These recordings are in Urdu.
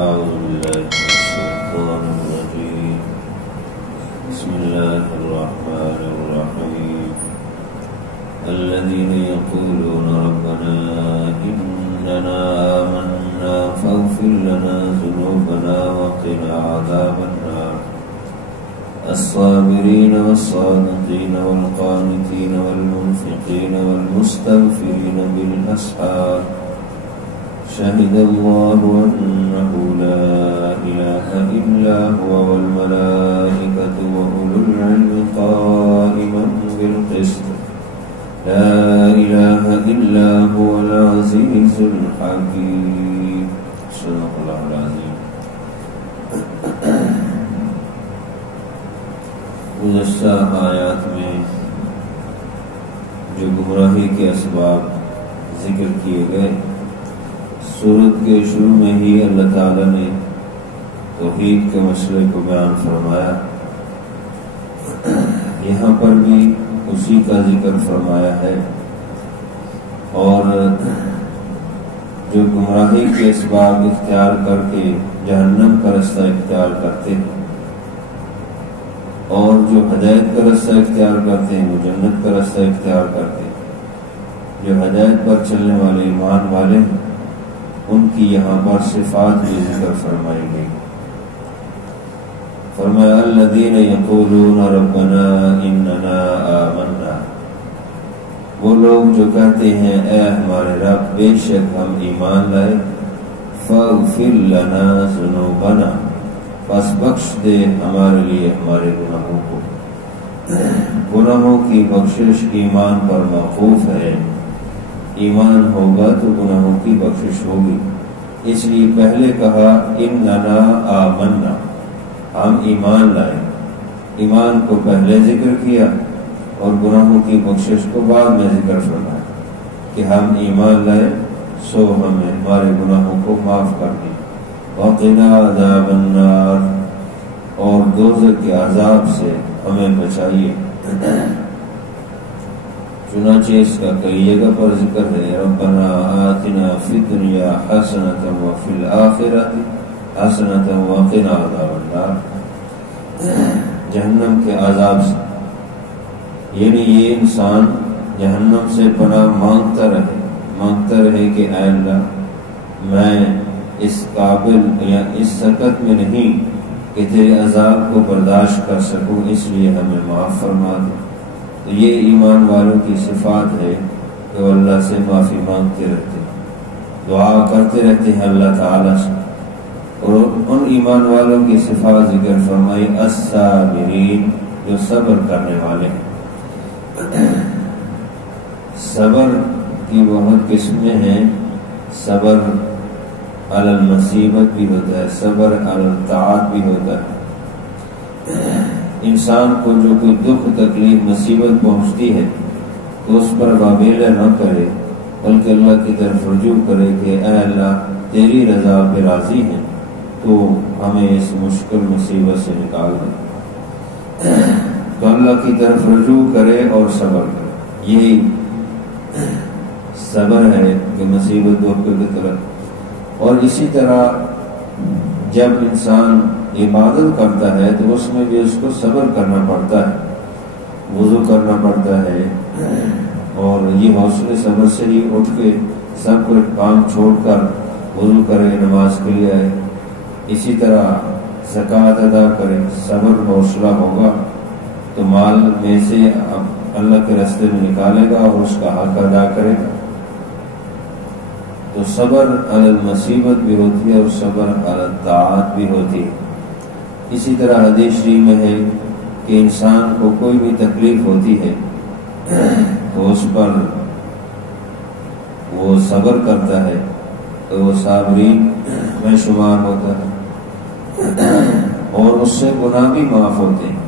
أعوذ بالله من الشيطان الرجيم. بسم الله الرحمن الرحيم. الذين يقولون ربنا إننا آمنا فاغفر لنا ذنوبنا وقنا عذاب النار. الصابرين والصادقين والقانتين والمنفقين والمستغفرين بالأسحار. شهد الله أنه لا إله إلا هو والملائكة وأولو العلم قائما بالقسط. لا إله إلا هو العزيز الحكيم. صدق الله العظيم. گزشتہ آیات میں جو گمراہی کے اسباب ذکر کیے گئے، سورت کے شروع میں ہی اللہ تعالی نے توحید کے مسئلے کو بیان فرمایا. یہاں پر بھی اسی کا ذکر فرمایا ہے، اور جو گمراہی کے اسباب اختیار کر کے جہنم کا رستہ اختیار کرتے ہیں، اور جو ہدایت کا رستہ اختیار کرتے ہیں وہ جنت کا رستہ اختیار کرتے ہیں. جو ہدایت پر چلنے والے ایمان والے ہیں ان کی یہاں پر صفات بھی ذکر فرمائی گئی. فرمایا الذین یقولون ربنا اننا آمنا، وہ لوگ جو کہتے ہیں اے ہمارے رب بے شک ہم ایمان لائے، فاغفر لنا ذنوبنا، پس بخش دے ہمارے لیے ہمارے گناہوں کو. گناہوں کی بخشش ایمان پر موقوف ہے. ایمان ہوگا تو گناہوں کی بخشش ہوگی. اس لیے پہلے کہا اننا آمنا، ہم ایمان لائے. ایمان کو پہلے ذکر کیا اور گناہوں کی بخشش کو بعد میں ذکر فرمایا کہ ہم ایمان لائے سو ہمیں ہمارے گناہوں کو معاف کر دی. وقنا عذاب النار، اور دوزخ کے عذاب سے ہمیں بچائیے. چنانچہ اس کا کئی جگہ پر ذکر ہے ربنا آتنا فی الدنیا حسنۃ وفی الآخرۃ حسنۃ وقنا عذاب النار. جہنم کے عذاب سے، یعنی یہ انسان جہنم سے پناہ مانگتا رہے کہ اے اللہ میں اس قابل یا اس سکت میں نہیں کہ تیرے عذاب کو برداشت کر سکوں، اس لیے ہمیں معاف فرما دے. تو یہ ایمان والوں کی صفات ہے کہ وہ اللہ سے معافی مانگتے رہتے ہیں، دعا کرتے رہتے ہیں اللہ تعالیٰ سے. اور ان ایمان والوں کی صفات ذکر فرمائی الصابرین، جو صبر کرنے والے ہیں. صبر کی بہت قسمیں ہیں. صبر علی المصیبت بھی ہوتا ہے، صبر علی الطاعت بھی ہوتا ہے. انسان کو جو کوئی دکھ تکلیف مصیبت پہنچتی ہے تو اس پر واویلہ نہ کرے، بلکہ اللہ کی طرف رجوع کرے کہ اے اللہ تیری رضا پہ راضی ہے تو ہمیں اس مشکل مصیبت سے نکال دے. تو اللہ کی طرف رجوع کرے اور صبر کرے. یہی صبر ہے کہ مصیبت دکھ کی طرف. اور اسی طرح جب انسان عبادت کرتا ہے تو اس میں بھی اس کو صبر کرنا پڑتا ہے، وضو کرنا پڑتا ہے، اور یہ حوصلے صبر سے ہی اٹھ کے سب کچھ کام چھوڑ کر وضو کرے، نماز کے لیے آئے. اسی طرح زکوٰۃ ادا کرے. صبر حوصلہ ہوگا تو مال میں سے اللہ کے راستے میں نکالے گا اور اس کا حق ادا کرے گا. تو صبر علی المصیبت بھی ہوتی ہے اور صبر علی الطاعت بھی ہوتی ہے. اسی طرح حدیث شریف میں ہے کہ انسان کو کوئی بھی تکلیف ہوتی ہے تو اس پر وہ صبر کرتا ہے تو وہ صابرین میں شمار ہوتا ہے، اور اس سے گناہ بھی معاف ہوتے ہیں.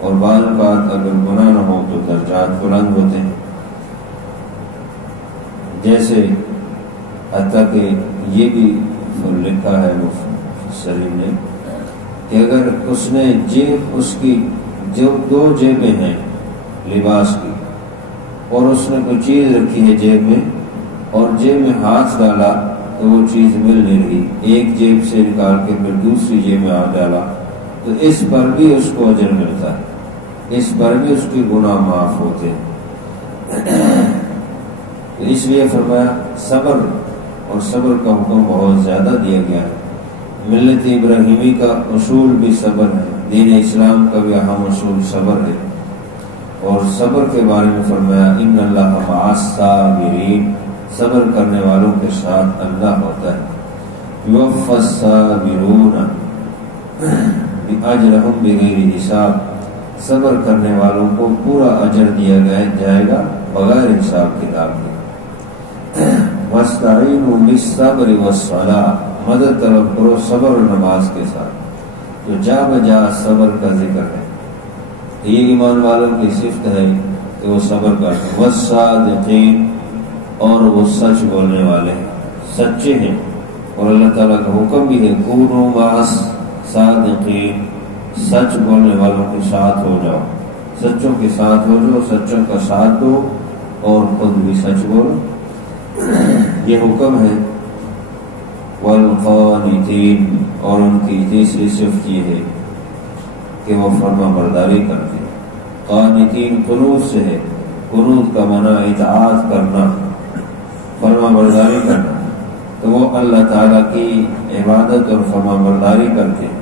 اور بعض اوقات اگر گناہ نہ ہو تو درجات بلند ہوتے ہیں. جیسے حتیٰ کہ یہ بھی لکھا ہے مفسرین نے کہ اگر اس نے اس کی جو 2 جیبیں ہیں لباس کی، اور اس نے کوئی چیز رکھی ہے جیب میں اور جیب میں ہاتھ ڈالا تو وہ چیز مل نہیں رہی، ایک جیب سے نکال کے پھر دوسری جیب میں ڈالا تو اس پر بھی اس کو اجر ملتا ہے، اس پر بھی اس کے گناہ معاف ہوتے ہیں۔ تو اس لیے فرمایا صبر، اور صبر کا حکم بہت زیادہ دیا گیا ہے۔ ملت ابراہیمی کا اصول بھی صبر ہے، دین اسلام کا بھی اہم اصول صبر ہے، اور صبر کے بارے میں فرمایا ان اللہ مع الصابرین، صبر کرنے والوں کے ساتھ اللہ ہوتا ہے۔ یوفی الصابرون اجرہم بغیر حساب، صبر کرنے والوں کو پورا اجر دیا جائے گا بغیر حساب کتاب کے۔ واستعینوا بالصبر والصلاۃ، مدد طلب کرو صبر اور نماز کے ساتھ، تو جا بجا صبر کا ذکر ہے۔ یہ ایمان والوں کی صفت ہے کہ وہ صبر کرتے ہیں۔ والصادقین، اور وہ سچ بولنے والے ہیں، سچے ہیں، اور اللہ تعالیٰ کا حکم بھی ہے کونوا مع الصادقین، سچ بولنے والوں کے ساتھ ہو جاؤ، سچوں کے ساتھ ہو جاؤ، سچوں کا ساتھ دو اور خود بھی سچ بولو، یہ حکم ہے۔ والقانتین، اور ان کی تیسری صفت یہ ہے کہ وہ فرما برداری کرتے ہیں۔ قانتین قنوت سے ہے، قنوت کا معنی اطاعت کرنا، فرما برداری کرنا، تو وہ اللہ تعالیٰ کی عبادت اور فرما برداری کرتے ہیں۔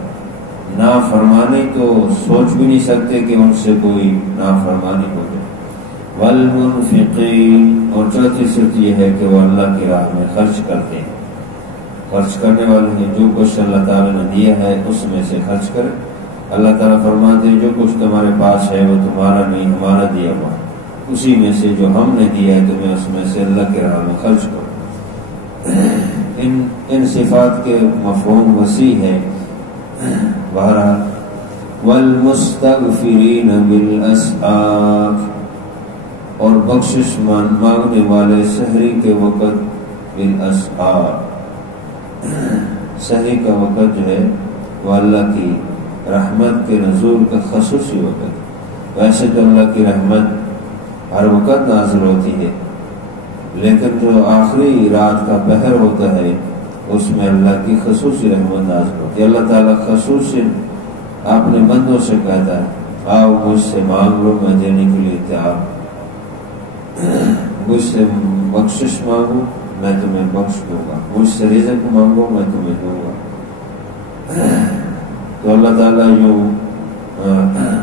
نافرمانی تو سوچ بھی نہیں سکتے کہ ان سے کوئی نافرمانی ہو جائے۔ والمنفقین، اور چوتھی صفت یہ ہے کہ وہ اللہ کی راہ میں خرچ کرتے ہیں، خرچ کرنے والے ہیں، جو کچھ اللہ تعالیٰ نے دیا ہے اس میں سے خرچ کریں۔ اللہ تعالیٰ فرماتے ہیں جو کچھ تمہارے پاس ہے وہ تمہارا نہیں، ہمارا دیا ہوا، اسی میں سے جو ہم نے دیا ہے تمہیں اس میں سے اللہ کے راہ میں خرچ کرو۔ ان صفات کے مفہوم وسیع ہے۔ بہرحال والمستغفرین بالاسحار، اور بخشش مانگنے والے سحری کے وقت، بالاسحار، سحری کا وقت جو ہے وہ اللہ کی رحمت کے نزول کا خصوصی وقت۔ ویسے تو اللہ کی رحمت ہر وقت نازل ہوتی ہے، لیکن جو آخری رات کا پہر ہوتا ہے اس میں اللہ کی خصوصی رحمت نازل ہوتی ہے۔ اللہ تعالیٰ خصوصی اپنے بندوں سے کہتا ہے آؤ مجھ سے مانگ لو، میں دینے کے لیے تیار، مجھ سے بخشش مانگو میں تمہیں بخش دوں گا، مجھ سے رزق مانگو میں تمہیں دوں گا۔ تو اللہ تعالیٰ جو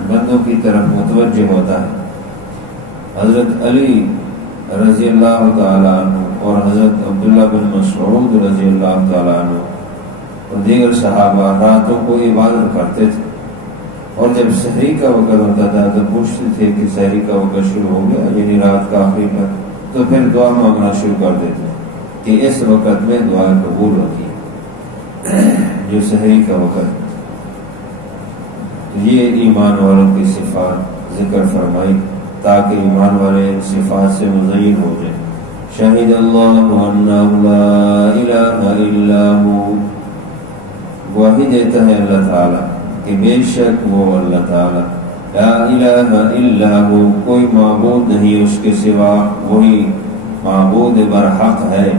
بندوں کی طرف متوجہ ہوتا ہے۔ حضرت علی رضی اللہ تعالیٰ عنہ اور حضرت عبداللہ بن مسعود رضی اللہ تعالیٰ عنہ اور دیگر صحابہ راتوں کو عبادت کرتے تھے، اور جب سحری کا وقت ہوتا تھا تو پوچھتے تھے کہ سحری کا وقت شروع ہو گیا، یعنی رات کا آخری پر، تو پھر دعا مانگنا شروع کر دیتے کہ اس وقت میں دعا قبول ہوتی ہے، جو سحری کا وقت۔ یہ ایمان والوں کی صفات ذکر فرمائی تاکہ ایمان والے ان صفات سے مزین ہو جائیں۔ شہد اللہ انہ لا الہ الا ہو، گواہی دیتا ہے اللہ تعالیٰ کہ بے شک وہ اللہ تعالیٰ لا الہ الا ہو، کوئی معبود نہیں اس کے سوا، وہی معبود برحق ہے۔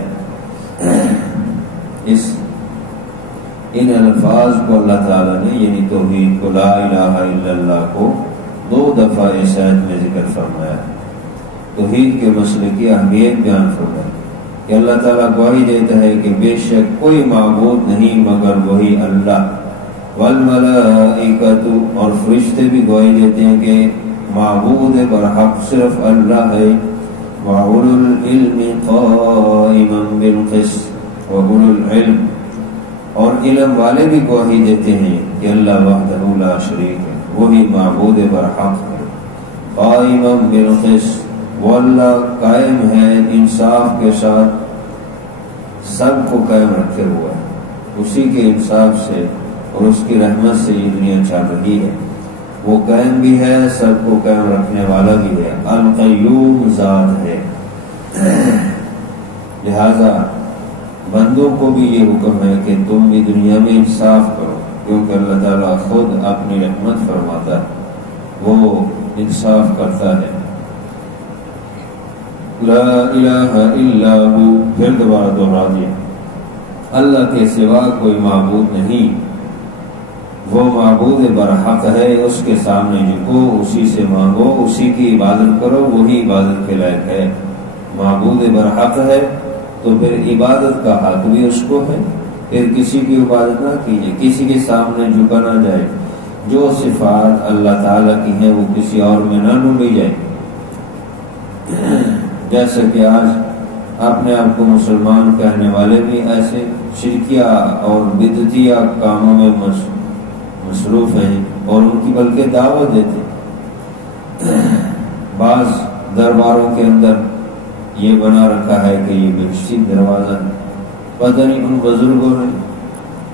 ان الفاظ کو اللہ تعالیٰ نے یعنی توحید کو، لا الہ الا اللہ کو 2 دفعہ اس آیت میں ذکر فرمایا۔ توحید کے مسئلے کی اہمیت بیان فرمائی کہ اللہ تعالیٰ گواہی دیتا ہے کہ بے شک کوئی معبود نہیں مگر وہی اللہ۔ والملائکۃ، اور فرشتے بھی گواہی دیتے ہیں کہ معبود برحق صرف اللہ ہے۔ وَأُولُو الْعِلْمِ قَائِمًا بِالْقِسْطِ، وَأُولُو الْعِلْمِ، اور علم والے بھی گواہی دیتے ہیں کہ اللہ وحدہ لا شریک ہے، وہی معبود برحق ہے۔ قائمًا بالقسط، وہ اللہ قائم ہے انصاف کے ساتھ، سب کو قائم رکھے ہوا ہے، اسی کے انصاف سے اور اس کی رحمت سے یہ دنیا چل رہی ہے۔ وہ قائم بھی ہے، سب کو قائم رکھنے والا بھی ہے، القیوم ذات ہے۔ لہذا بندوں کو بھی یہ حکم ہے کہ تم بھی دنیا میں انصاف کرو، کیونکہ اللہ تعالیٰ خود اپنی رحمت فرماتا ہے، وہ انصاف کرتا ہے۔ لا الہ الا ہو، پھر دوبارہ دہرا دیا اللہ کے سوا کوئی معبود نہیں، وہ معبود برحق ہے، اس کے سامنے جھکو، اسی سے مانگو، اسی کی عبادت کرو، وہی عبادت کے لائق ہے۔ معبود برحق ہے تو پھر عبادت کا حق بھی اس کو ہے، پھر کسی کی عبادت نہ کیجیے، کسی کے سامنے جھکا نہ جائے، جو صفات اللہ تعالیٰ کی ہیں وہ کسی اور میں نہ ڈھونڈی جائے۔ جیسا کہ آج اپنے آپ کو مسلمان کہنے والے بھی ایسے شرکیہ اور بدعتیہ کاموں میں مصروف ہیں اور ان کی بلکہ دعوت دیتے۔ بعض درباروں کے اندر یہ بنا رکھا ہے کہ یہ بہشتی دروازہ ہے، پتہ نہیں ان بزرگوں نے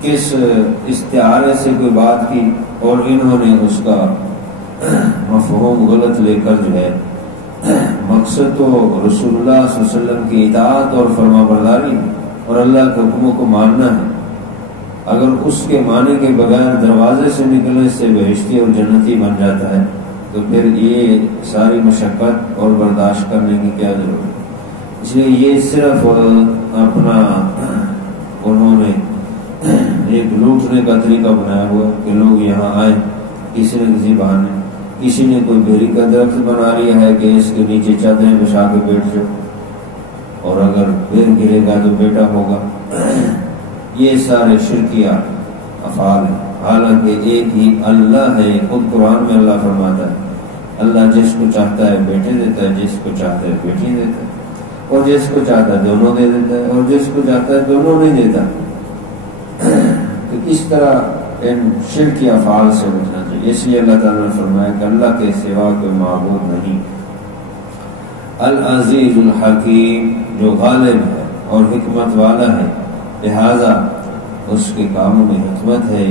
کس استعارے سے کوئی بات کی اور انہوں نے اس کا مفہوم غلط لے کر جو ہے، مقصد تو رسول اللہ صلی اللہ علیہ وسلم کی اطاعت اور فرما برداری اور اللہ کے حکموں کو ماننا ہے۔ اگر اس کے معنی کے بغیر دروازے سے نکلنے سے بہشتی اور جنتی بن جاتا ہے تو پھر یہ ساری مشقت اور برداشت کرنے کی کیا ضرورت ہے؟ اس لیے یہ صرف اپنا انہوں نے ایک لوٹنے کا طریقہ بنایا ہوا کہ لوگ یہاں آئیں کسی نہ کسی بہانے، کسی نے کوئی بیری کا درخت بنا لیا ہے کہ اس کے نیچے چادریں بچھا کے بیٹھ جاؤ اور اگر پیر گرے گا تو بیٹا ہوگا۔ یہ سارے شرکیہ افعال ہیں، حالانکہ ایک ہی اللہ ہے۔ خود قرآن میں اللہ فرماتا ہے اللہ جس کو چاہتا ہے بیٹے دیتا ہے، جس کو چاہتا ہے بیٹی دیتا ہے، اور جس کو چاہتا ہے دونوں دے دیتا ہے، اور جس کو چاہتا ہے دونوں نہیں دیتا۔ تو اس طرح ان شرکی افعال سے بچنا چاہیے۔ اس لیے اللہ تعالیٰ نے فرمایا کہ اللہ کے سوا کوئی معبود نہیں۔ العزیز الحکیم، جو غالب ہے اور حکمت والا ہے، لہذا اس کے کاموں میں حکمت ہے،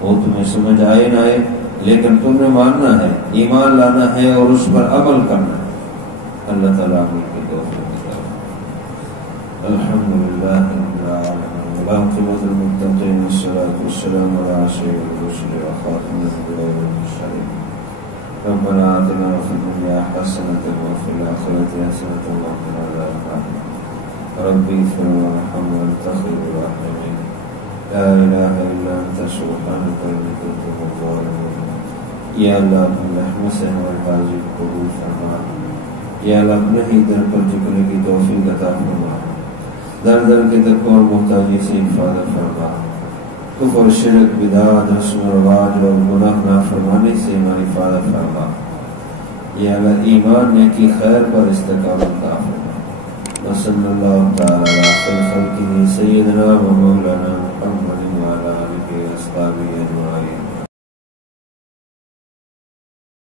وہ تمہیں سمجھ آئے نہ آئے لیکن تم نے ماننا ہے، ایمان لانا ہے اور اس پر عمل کرنا ہے۔ اللہ تعالیٰ کی توفیق دیتا ہے۔ الحمدللہ رب العالمین، والعاقبۃ للمتقین، والصلاۃ والسلام علی سید الرسل وخاتم الانبیاء والمرسلین۔ ربنا آتنا فی الدنیا حسنۃ وفی الآخرۃ حسنۃ وقنا عذاب النار۔ ربی اغفر وارحم وانت خیر الراحمین، لا الہ الا انت سبحانک انی کنت من الظالمین۔ یا اللہ اپنے رحمت سے ہمارے حاضری کو قبول فرما، یا اللہ اپنے ہی در پر جھکنے کی توفیق عطا فرما، در در کے تقوی اور محتاجی سے حفاظت فرما، کفر شرک بدعت رسم و رواج اور گناہ نافرمانی سے ہماری حفاظت فرما، یا اللہ ایمان نیکی خیر پر استقامت عطا فرما۔ وصلی اللہ تعالی علی خیر خلقہ سیدنا و مولانا محمد وعلی آلہ و اصحابہ اجمعین۔